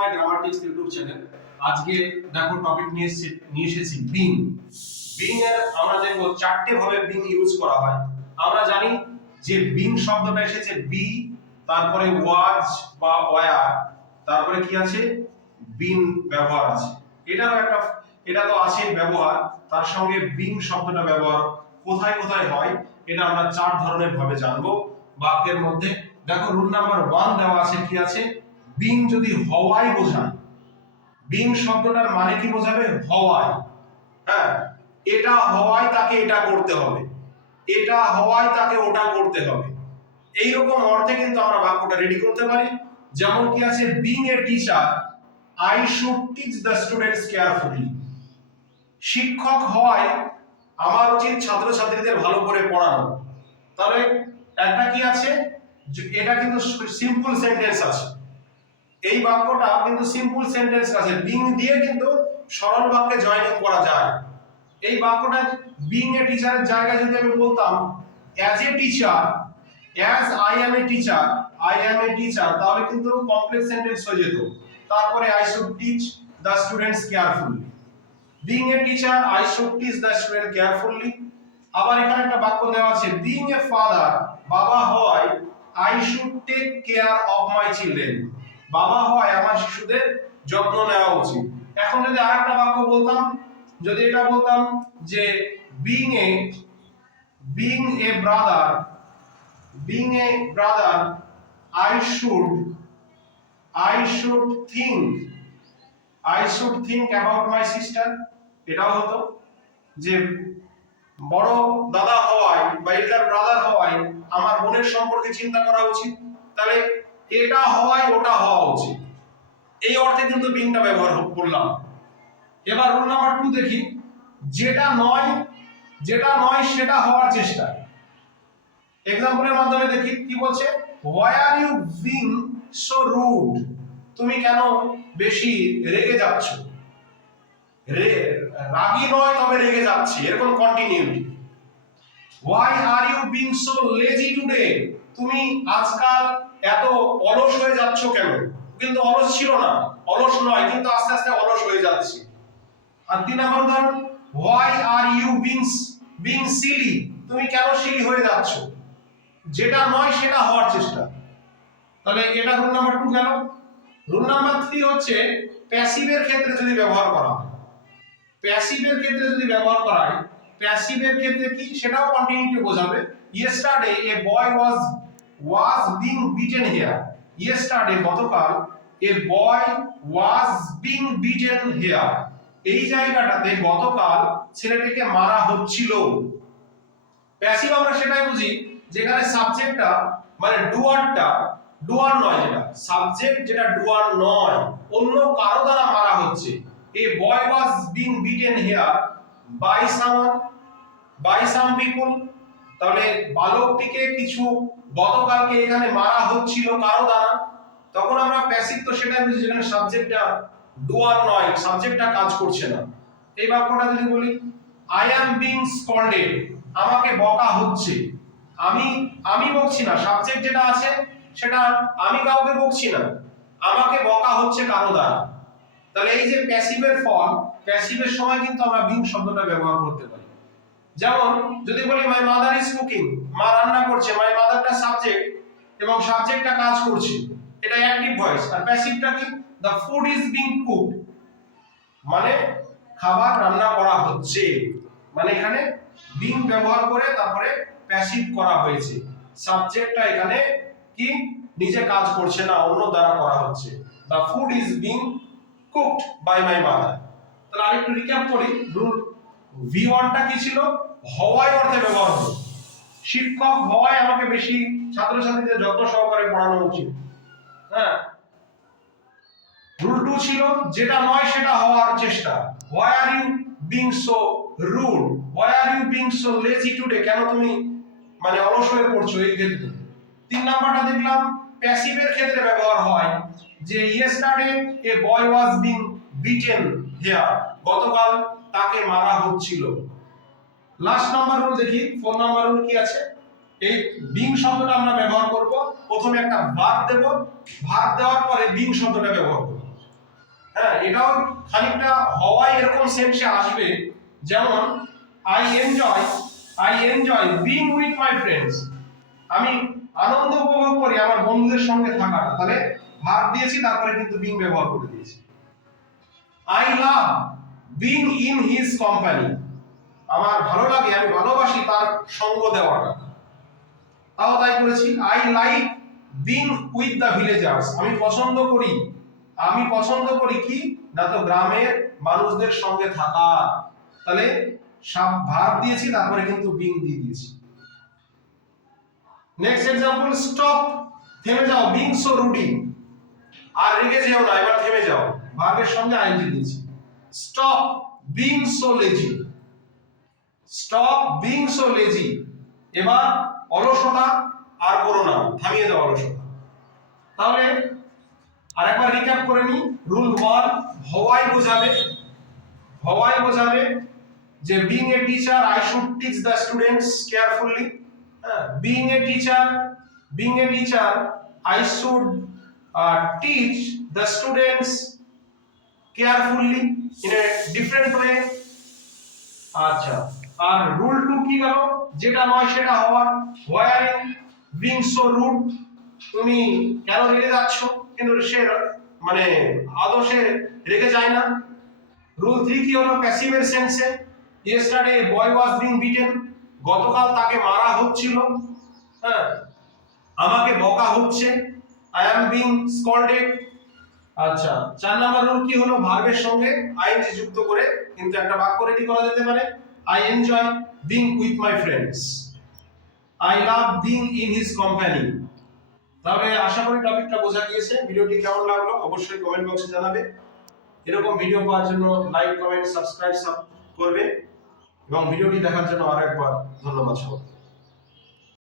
সময় grammar tips YouTube channel. আজকে দেখো টপিক নিয়ে এসেছি বিং। বিং এর আমরা দেখব চারটে ভাবে বিং ইউজ করা হয়। আমরা জানি যে বিং শব্দটা এসেছে বি, তারপরে ওয়াজ বা ওয়্যার, তারপরে কি আছে বিং ব্যবহার আছে। এটা তো আছে ব্যবহার, তার সঙ্গে বিং শব্দটা ব্যবহার কোথায় কোথায় হয় এটা আমরা চার ধরনের ভাবে জানবো বাক্যের মধ্যে। দেখো রুল নাম্বার 1 দেওয়া আছে, কি আছে, বিং যদি হওয়াই বোঝায়, বিং শব্দটার মানে কি বোঝাবে? হওয়াই। হ্যাঁ, এটা হওয়াই তাকে এটা করতে হবে, এটা হওয়াই তাকে ওটা করতে হবে, এইরকম অর্থে কিন্তু আমরা বাক্যটা রেডি করতে পারি। যেমন কি আছে, being a teacher I should teach the students carefully. শিক্ষক হওয়ায় আমার উচিত ছাত্রছাত্রীদের ভালো করে পড়ানো। তাহলে একটা কি আছে, এটা কিন্তু সিম্পল সেন্টেন্স আছে, এই বাক্যটা কিন্তু সিম্পল সেন্টেন্স আছে, বিং দিয়ে কিন্তু সরল বাক্যে জয়েনিং করা যায়। এই বাক্যটা বিং এ টিচারের জায়গায় যদি আমি বলতাম as a teacher, as I am a teacher, I am a teacher, তাহলে কিন্তু কমপ্লেক্স সেন্টেন্স হয়ে যেত। তারপরে I should teach the students carefully, being a teacher I should teach the student carefully. আবার এখানে একটা বাক্য দেওয়া আছে, বিং এ ফাদার, বাবা হয়, I should take care of my children, বাবা হয় আমার শিশুদের যত্ন নেওয়া উচিত। এখন যদি আরেকটা বাক্য বলতাম, যদি এটা বলতাম যে being a brother, being a brother I should think about my sister, এটাও হতো যে বড় দাদা হওয়ায় বা এল্ডার ব্রাদার হওয়ায় আমার বোনের সম্পর্কে চিন্তা করা উচিত। তাহলে এটা হওয়ায় ওটা হওয়া উচিত, এই অর্থে কিন্তু বিংটা ব্যবহার করলাম। এবার রুল নাম্বার 2 দেখি, যেটা নয় সেটা হওয়ার চেষ্টা। এক্সাম্পলের মাধ্যমে দেখি কি বলছে, why are you being so rude, তুমি কেন বেশি রেগে যাচ্ছ, রাগী নয় তবে রেগে যাচ্ছে, এরকম continuity. why are you being so lazy today, তুমি আজকাল এত অলস হয়ে যাচ্ছ কেন, কিন্তু অলস ছিল না, অলস নয় কিন্তু আস্তে আস্তে অলস হয়ে যাচ্ছে। আর 3 নম্বর উদাহরণ, why are you being silly, তুমি কেন সিলি হয়ে যাচ্ছ, যেটা নয় সেটা হওয়ার চেষ্টা। তাহলে এটা রুল নাম্বার 2 গেল। রুল নাম্বার 3 হচ্ছে প্যাসিভের ক্ষেত্রে যদি ব্যবহার করা হয়, প্যাসিভের ক্ষেত্রে যদি ব্যবহার করা হয়, প্যাসিভের ক্ষেত্রে কি সেটাও কন্টিনিউটি বোঝাবে। yesterday a boy was being beaten here, yesterday গতকাল a boy was being beaten here, এই জায়গাটাতে গতকাল ছেলেটিকে মারা হচ্ছিল। প্যাসিভ আমরা সেটাই বুঝি যেখানে সাবজেক্টটা মানে ডুয়ার নয়, যেটা সাবজেক্ট যেটা ডুয়ার নয়, অন্য কারো দ্বারা মারা হচ্ছে। a boy was being beaten here by some people, তাহলে বালকটিকে কিছু গতকালকে এখানে মারা হচ্ছিল কারো দ্বারা। তখন আমরা প্যাসিভ তো সেটাই বুঝি যেখানে সাবজেক্টটা ডুয়ার নয়, সাবজেক্টটা কাজ করছে না। এই বাক্যটা যদি বলি, I am being scolded, আমাকে বকা হচ্ছে, আমি বকছি না, সাবজেক্ট যেটা আছে সেটা আমি কাউকে বকছি না, আমাকে বকা হচ্ছে কারো দ্বারা। তাহলে এই যে প্যাসিভের ফর্ম, প্যাসিভের সময় কিন্তু আমরা বিং শব্দটা ব্যবহার করতে পারি। যেমন যদি বলি মাই মাদার ইজ কুকিং, মা রান্না করছে, মাই মাদারটা সাবজেক্ট এবং সাবজেক্টটা কাজ করছে, এটা অ্যাক্টিভ ভয়েস। আর প্যাসিভটা কি, the food is being cooked, মানে খাবার রান্না করা হচ্ছে, মানে এখানে বিং ব্যবহার করে তারপরে প্যাসিভ করা হয়েছে, সাবজেক্টটা এখানে কি নিজে কাজ করছে না, অন্য দ্বারা করা হচ্ছে। The food is being cooked by my mother. তাহলে আরেকটু রিক্যাপ করি, রুল V1টা কি ছিল, হওয়ায় অর্থে ব্যবহার হলো, শিক্ষক হওয়ায় আমাকে বেশি ছাত্রছাত্রীদের যত্ন সহকারে পড়ানো উচিত। হ্যাঁ, রুল 2 ছিল যেটা নয় সেটা হওয়ার চেষ্টা, why are you being so rude, why are you being so lazy today, কেন তুমি মানে অলস হয়ে পড়ছো এই ক্ষেত্রে। 3 নাম্বারটা দেখলাম প্যাসিভের ক্ষেত্রে ব্যবহার হয়, যে yesterday a boy was being beaten here, গতকাল তাকে মারা হচ্ছিল। লাস্ট নাম্বার রুল দেখি, 4 নাম্বার রুল কি আছে, এই বিং শব্দটা আমরা ব্যবহার করব, প্রথমে একটা ভার্ব দেব, ভার্ব দেওয়ার পরে বিং শব্দটা ব্যবহার করব। হ্যাঁ, এটাও খানিকটা হওয়াই এরকম সেন্সে আসবে, যেমন I enjoy being with my friends, আমি আনন্দ উপভোগ করি আমার বন্ধুদের সঙ্গে থাকাটা, তাহলে ভার্ব দিয়েছি তারপরে কিন্তু বিং ব্যবহার করে দিয়েছি। I love being in his company, আমার ভালো লাগে, আমি ভালোবাসি তার সঙ্গ দেওয়াটা, তাও তাই করেছি। I like being with the villagers, আমি পছন্দ করি কি না, তো গ্রামের মানুষদের সঙ্গে থাকা, তাহলে সব ভার্ব দিয়েছি তারপরে কিন্তু বিং দিয়ে দিয়েছি। নেক্সট এক্সাম্পল, স্টপ, থেমে যাও, বিং সো রুডি, আর রেগে যেও না, এবার থেমে যাও, ভার্বের সঙ্গে আইএনজি দিয়েছি। Stop being so lazy, stop being so lazy, এবার অলসতা আর করো না, থামিয়ে দাও অলসতা। তাহলে আরেকবার রিক্যাপ করে নি। রুল 1, হওয়াই বোঝাবে যে being a teacher I should teach the students carefully, being a teacher I should teach the students carefully in a different way. আচ্ছা, আর রুল 2 কি গেল, যেটা নয় সেটা হওয়ার, where you being so rude, তুমি কেন রেগে যাচ্ছ, কিন্তু সে মানে আদৌ সে রেগে যায় না। রুল 3 কি হলো, প্যাসিভের সেন্সে, yesterday boy was being beaten, গতকাল তাকে মারা হচ্ছিল, হ্যাঁ, আমাকে বকা হচ্ছে, আই অ্যাম বিং স্কল্ডেড। আচ্ছা, 4 নাম্বার রুল কি হলো, ভার্বের সঙ্গে আইএনজি যুক্ত করে কিন্তু একটা বাক্য রেডি করা যেতে পারে। I enjoy being with my friends, I love being in his company. তাহলে আশা করি টপিকটা বোঝা গিয়েছে। ভিডিওটি কেমন লাগলো অবশ্যই কমেন্ট বক্সে জানাবে। এরকম ভিডিও পাওয়ার জন্য লাইক, কমেন্ট, সাবস্ক্রাইব করবে এবং ভিডিওটি দেখার জন্য আরেকবার ধন্যবাদ সবাইকে।